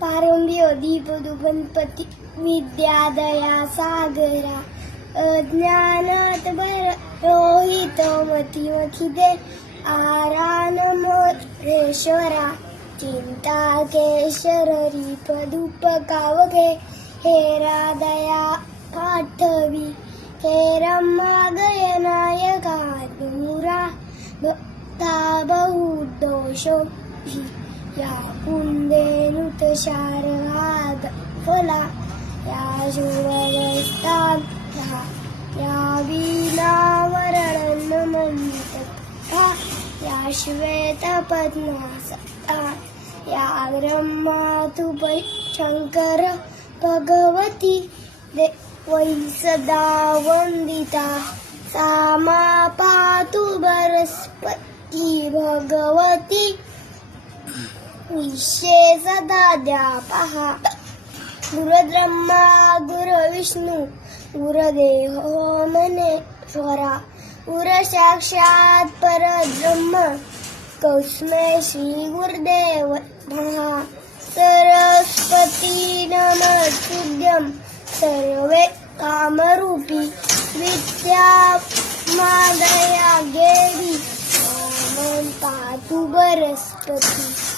पारंब्यो दीपदु गणपती विद्यादया सागरा अज्ञानात भर रोहित मती मथी दे आरान मोरेश्वरा चिंता केशर पदुपकावघे हेरा दया पाठवी हे रमा गयनायका दूरा भक्ता बहुदोषो या कुंदेनुत शारभाग फला या शुभवस्था या वीणावरण मंतका या श्वेतपद्मासता या ब्रह्मातुप शंकर भगवती वै सदा वंदिता सा मा पातु बृहस्पती भगवती विश्वे सदा द्या पहा गुरुब्रह्मा गुरुविष्णू गुरुदेव महेश्वरा गुरु साक्षात परब्रह्म तस्मै श्री गुरुदेव नमः सरस्वती नमस्तुभ्यं सर्वे कामरूपी विद्या मादया गेवी पातु बृहस्पती।